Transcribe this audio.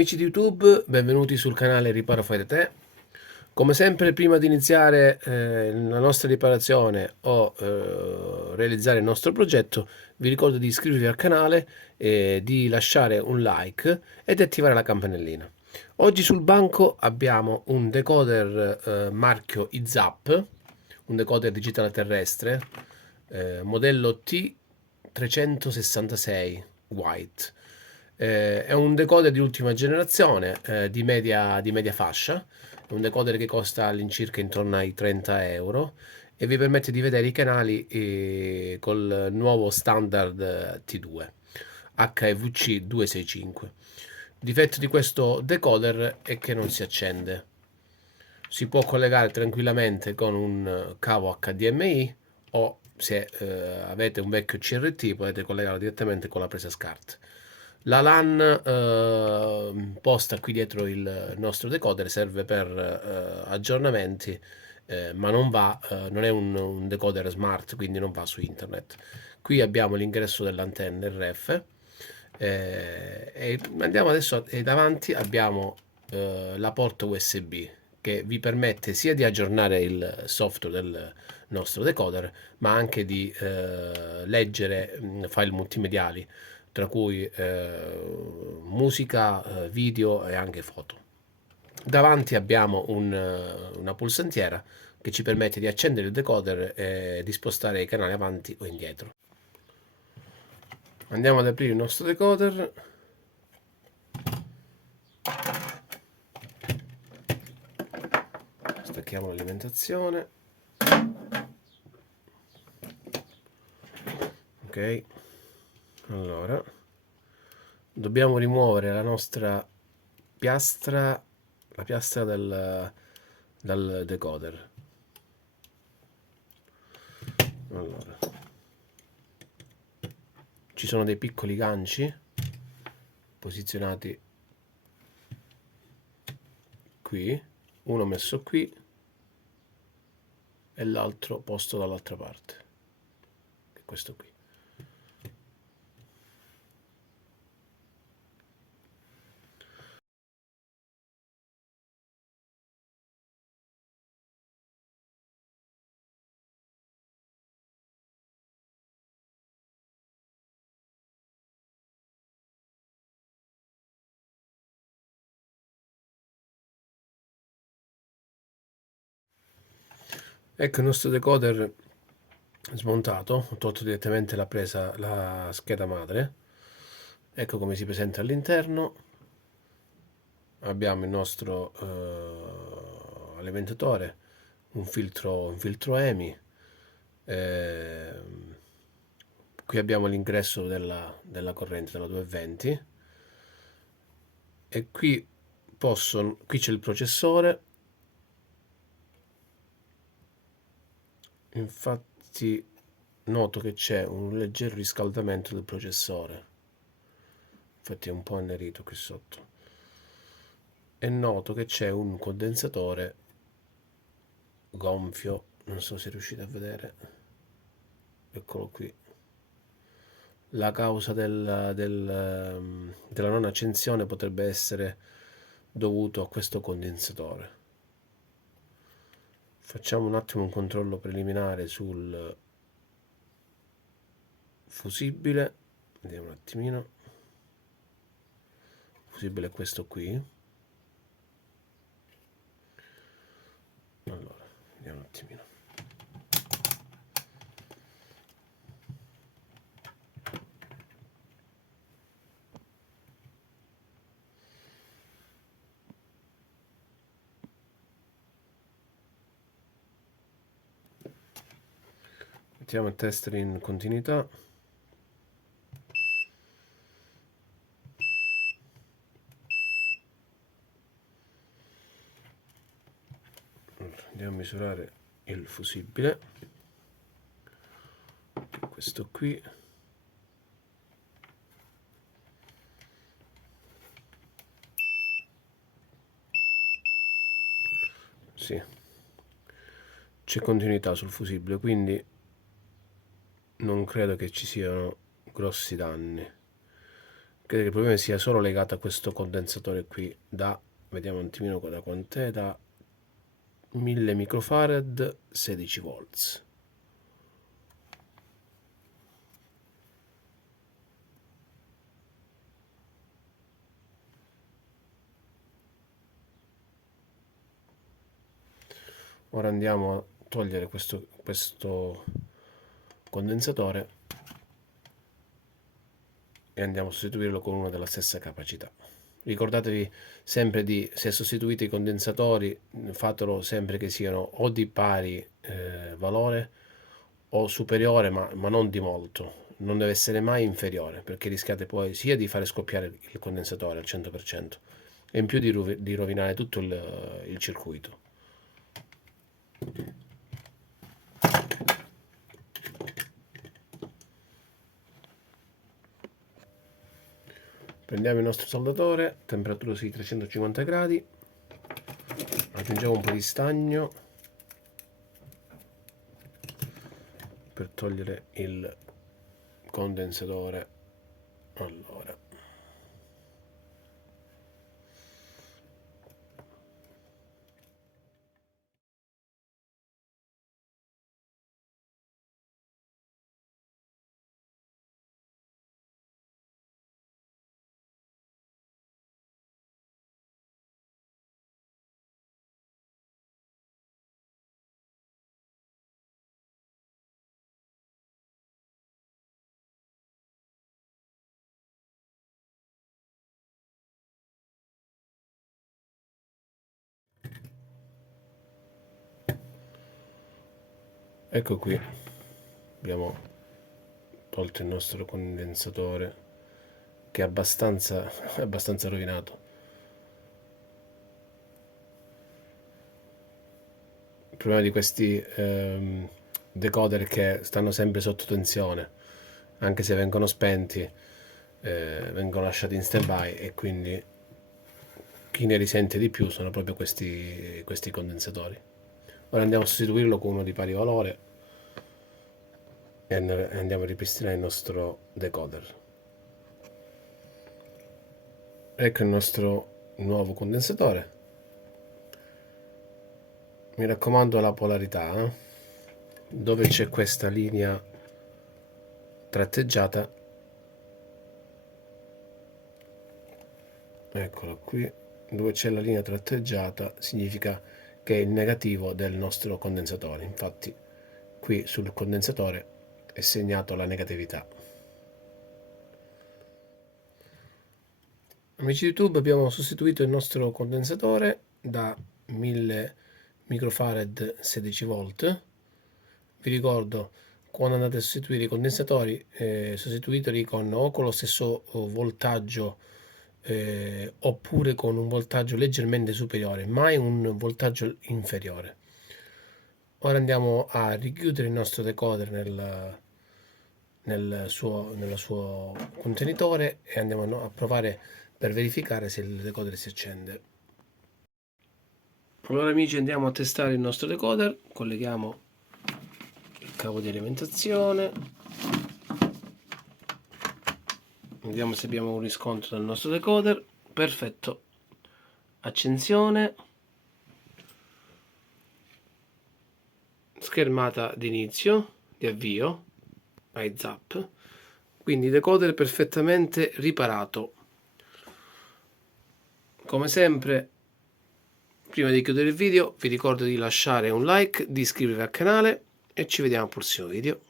Amici di YouTube, benvenuti sul canale Riparo Fai da Te. Come sempre, prima di iniziare la nostra riparazione o realizzare il nostro progetto, vi ricordo di iscrivervi al canale, di lasciare un like e di attivare la campanellina. Oggi sul banco abbiamo un decoder marchio IZAP, un decoder digitale terrestre, modello T366 White. È un decoder di ultima generazione, di media fascia. È un decoder che costa all'incirca intorno ai 30 euro e vi permette di vedere i canali col nuovo standard T2 HVC 265. Il difetto di questo decoder è che non si accende. Si può collegare tranquillamente con un cavo HDMI o se avete un vecchio CRT potete collegarlo direttamente con la presa SCART. La LAN posta qui dietro il nostro decoder serve per aggiornamenti, ma non è un decoder smart, quindi non va su internet. Qui abbiamo l'ingresso dell'antenna RF e andiamo adesso e davanti abbiamo la porta USB che vi permette sia di aggiornare il software del nostro decoder, ma anche di leggere file multimediali, tra cui musica, video e anche foto. Davanti abbiamo una pulsantiera che ci permette di accendere il decoder e di spostare i canali avanti o indietro. Andiamo ad aprire il nostro decoder. Stacchiamo l'alimentazione. Ok, allora dobbiamo rimuovere la nostra piastra, la piastra dal decoder. Allora, ci sono dei piccoli ganci posizionati qui, uno messo qui e l'altro posto dall'altra parte, che è questo qui. Ecco il nostro decoder smontato, ho tolto direttamente la scheda madre. Ecco come si presenta all'interno. Abbiamo il nostro alimentatore, un filtro EMI. eh, Qui abbiamo l'ingresso della corrente della 220 e qui c'è il processore. Infatti noto che c'è un leggero riscaldamento del processore, infatti è un po' annerito qui sotto, e noto che c'è un condensatore gonfio, non so se riuscite a vedere, eccolo qui. La causa della non accensione potrebbe essere dovuto a questo condensatore. Facciamo un attimo un controllo preliminare sul fusibile, vediamo un attimino. Il fusibile è questo qui. Allora, vediamo un attimino. Mettiamo il tester in continuità. Andiamo a misurare il fusibile, questo qui. Sì, c'è continuità sul fusibile, quindi non credo che ci siano grossi danni. Credo che il problema sia solo legato a questo condensatore qui vediamo un attimino da quant'è, da 1000 microfarad 16 volts. Ora andiamo a togliere questo condensatore e andiamo a sostituirlo con uno della stessa capacità. Ricordatevi sempre se sostituite i condensatori, fatelo sempre che siano o di pari valore o superiore, ma non di molto. Non deve essere mai inferiore, perché rischiate poi sia di fare scoppiare il condensatore al 100% e in più di rovinare tutto il circuito. Prendiamo il nostro saldatore, temperatura sui 350 gradi, aggiungiamo un po' di stagno per togliere il condensatore. Allora, ecco qui, abbiamo tolto il nostro condensatore che è abbastanza rovinato. Il problema di questi decoder è che stanno sempre sotto tensione, anche se vengono spenti, vengono lasciati in stand-by e quindi chi ne risente di più sono proprio questi condensatori. Ora andiamo a sostituirlo con uno di pari valore e andiamo a ripristinare il nostro decoder. Ecco il nostro nuovo condensatore. Mi raccomando la polarità, dove c'è questa linea tratteggiata, eccola qui, dove c'è la linea tratteggiata significa che è il negativo del nostro condensatore. Infatti qui sul condensatore è segnato la negatività. Amici di YouTube, abbiamo sostituito il nostro condensatore da 1000 microfarad 16 volt. Vi ricordo, quando andate a sostituire i condensatori, sostituiteli o con lo stesso voltaggio oppure con un voltaggio leggermente superiore, mai un voltaggio inferiore. Ora andiamo a richiudere il nostro decoder nel suo contenitore e andiamo a provare per verificare se il decoder si accende. Allora amici, andiamo a testare il nostro decoder, colleghiamo il cavo di alimentazione, vediamo se abbiamo un riscontro dal nostro decoder. Perfetto, accensione, schermata di inizio, di avvio, heads up, quindi decoder perfettamente riparato. Come sempre, prima di chiudere il video vi ricordo di lasciare un like, di iscrivervi al canale e ci vediamo al prossimo video.